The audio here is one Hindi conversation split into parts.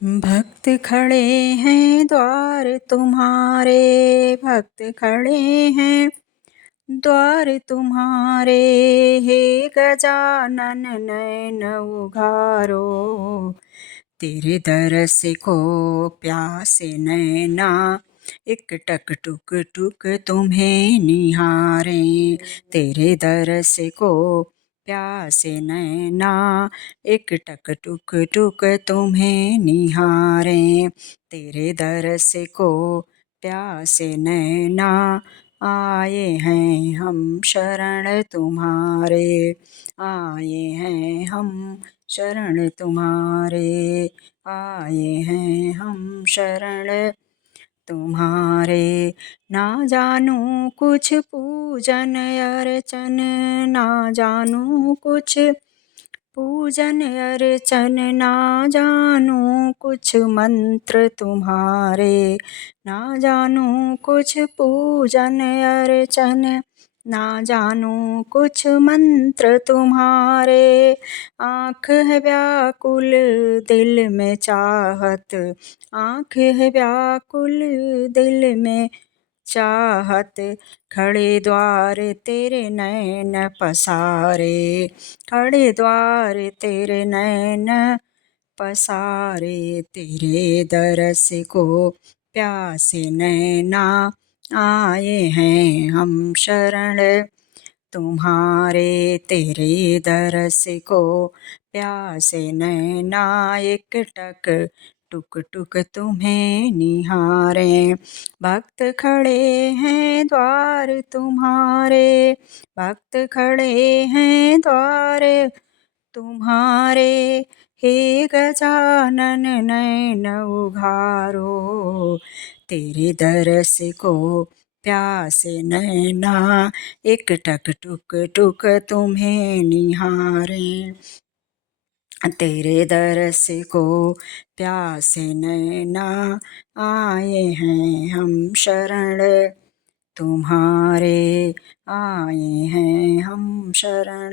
भक्त खड़े हैं द्वार तुम्हारे, भक्त खड़े हैं द्वार तुम्हारे, हे गजानन नयन उघारो। तेरे दरस को प्यासे नैना, एक टक टुक टुक तुम्हें निहारे। तेरे दरस को प्यासे नैना, एक टक टुक टुक तुम्हें निहारे। तेरे दरस को प्यासे नैना, आए हैं हम शरण तुम्हारे, आए हैं हम शरण तुम्हारे, आए हैं हम शरण तुम्हारे। ना जानू कुछ पूजन अर्चन, ना जानू कुछ पूजन अर्चन, ना जानू कुछ मंत्र तुम्हारे, ना जानू कुछ पूजन अर्चन, ना जानू कुछ मंत्र तुम्हारे। आँख है व्याकुल दिल में चाहत, आँख है व्याकुल दिल में चाहत, खड़े द्वार तेरे नैन पसारे, खड़े द्वार तेरे नैन पसारे। तेरे दरस को प्यासे नैना, आए हैं हम शरण तुम्हारे। तेरे दरस को प्यासे नैना, एक टक टुक टुक तुम्हें निहारे। भक्त खड़े हैं द्वार तुम्हारे, भक्त खड़े हैं द्वार तुम्हारे, हे गजानन नयन उघारो। तेरे दरस को प्यासे नैना, एक टक टुक टुक तुम्हें निहारे। तेरे दरस को प्यासे नैना, आए हैं हम शरण तुम्हारे, आए हैं हम शरण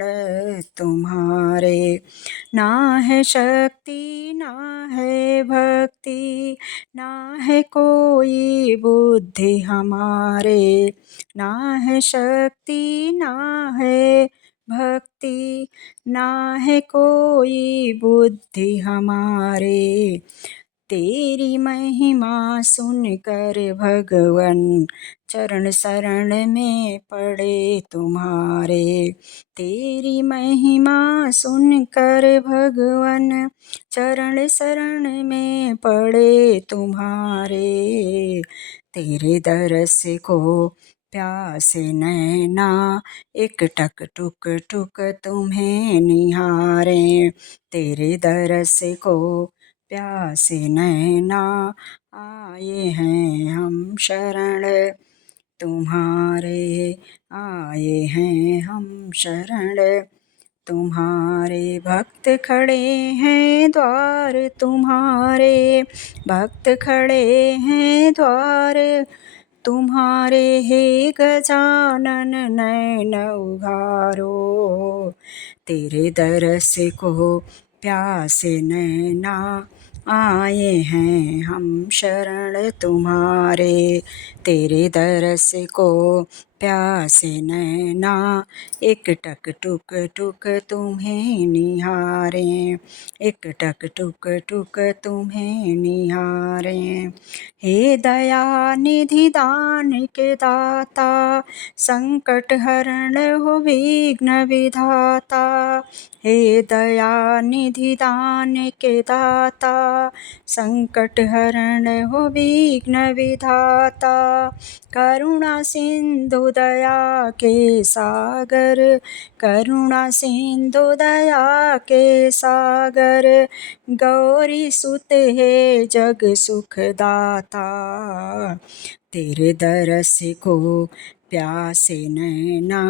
तुम्हारे। ना है शक्ति ना है भक्ति, ना है कोई बुद्धि हमारे, ना है शक्ति ना है भक्ति, ना है कोई बुद्धि हमारे। तेरी महिमा सुनकर भगवन चरण शरण में पड़े तुम्हारे। तेरी महिमा सुनकर भगवन चरण शरण में पड़े तुम्हारे। तेरे दरस को प्यासे नैना, एक टक टुक टुक तुम्हें निहारे। तेरे दरस को प्यासे नैना, आए हैं हम शरण तुम्हारे, आए हैं हम शरण तुम्हारे। भक्त खड़े हैं द्वार तुम्हारे, भक्त खड़े हैं द्वार तुम्हारे, हे गजानन नयन उघारो। तेरे दरस को प्यासे नैना, आए हैं हम शरण तुम्हारे। तेरे दरस को प्यासे नैना, एक टक टुक टुक तुम्हें निहारे, एक टक टुक टुक तुम्हें निहारे। हे दया निधि दान के दाता, संकट हरण हो विघ्न विधाता। हे दया निधि दान के दाता, संकट हरण हो विघ्न विधाता। करुणा सिंधु दया के सागर, करुणा सिंधु दया के सागर। गौरी सुत है जग सुख दाता, तेरे दरस को प्यासे नैना,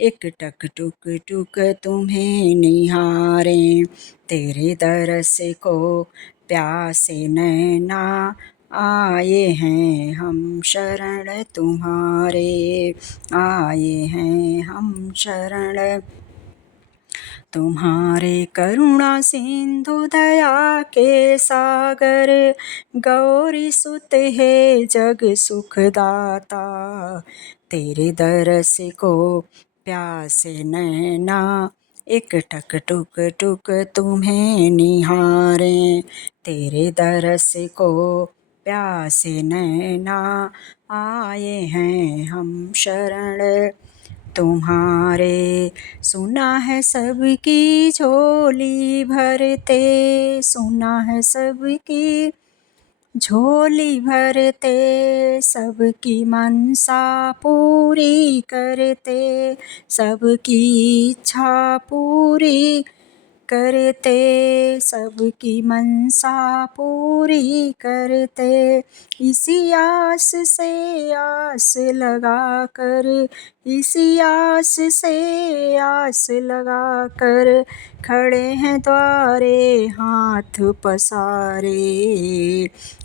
एक टक टुक टुक तुम्हें निहारे। तेरे दरस को प्यासे नैना, आए हैं हम शरण तुम्हारे, आए हैं हम शरण तुम्हारे करुणा सिंधु दया के सागर, गौरी सुत है जग सुखदाता। तेरे दरस को प्यासे नैना, एक टक टुक टुक तुम्हें निहारे। तेरे दरस को प्यासे नैना, आए हैं हम शरण तुम्हारे। सुना है सबकी झोली भरते, सुना है सबकी झोली भरते, सबकी मनसा पूरी करते, सबकी इच्छा पूरी करते, सबकी मनसा पूरी करते। इसी आस से आस लगा कर, इसी आस से आस लगा कर, खड़े हैं द्वारे हाथ पसारे।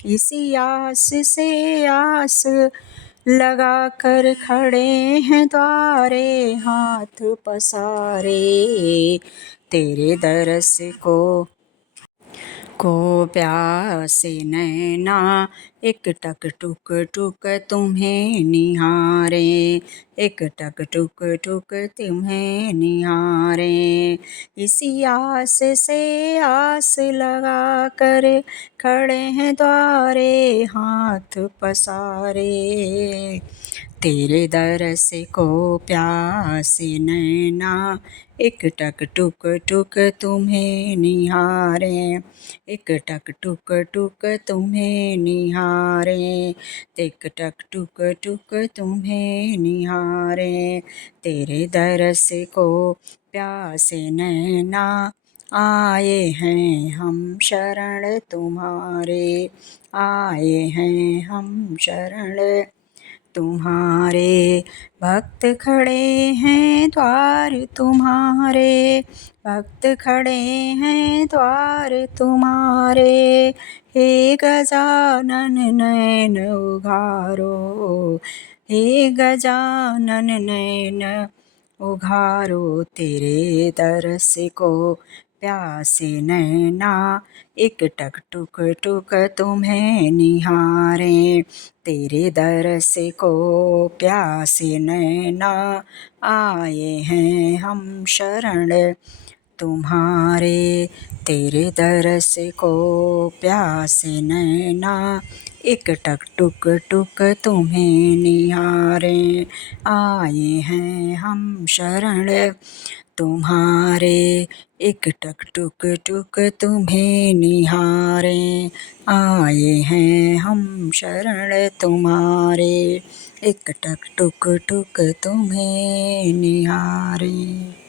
इसी आस से आस लगा कर, खड़े हैं द्वारे हाथ पसारे। तेरे दरस को प्यासे नैना, एक टक टुक टुक तुम्हें निहारे। एक टक टुक टुक तुम्हें निहारे। इसी आस से आस लगा कर, खड़े हैं द्वारे हाथ पसारे। तेरे दरस को प्यासे नैना, एक टक टुक टुक तुम्हें निहारे। एक टक टुक टुक तुम्हें निहारे। एक टक टुक टुक तुम्हें निहारे। तेरे दरस को प्यासे नैना, आए हैं हम शरण तुम्हारे। आए हैं हम शरण तुम्हारे। भक्त खड़े हैं द्वार तुम्हारे, भक्त खड़े हैं द्वार तुम्हारे। हे गजानन नयन उघारो, हे गजानन नयन उघारो। तेरे दरस को प्यासे नैना, एक टक टुक टुक तुम्हें निहारे। तेरे दरस को प्यासे नैना, आए हैं हम शरण तुम्हारे। तेरे दरस को प्यासे नैना, एक टक टुक टुक तुम्हें निहारे। आए हैं हम शरण तुम्हारे। एक टक टुक टुक तुम्हें निहारे। आए हैं हम शरण तुम्हारे। एक टक टुक टुक तुम्हें निहारे।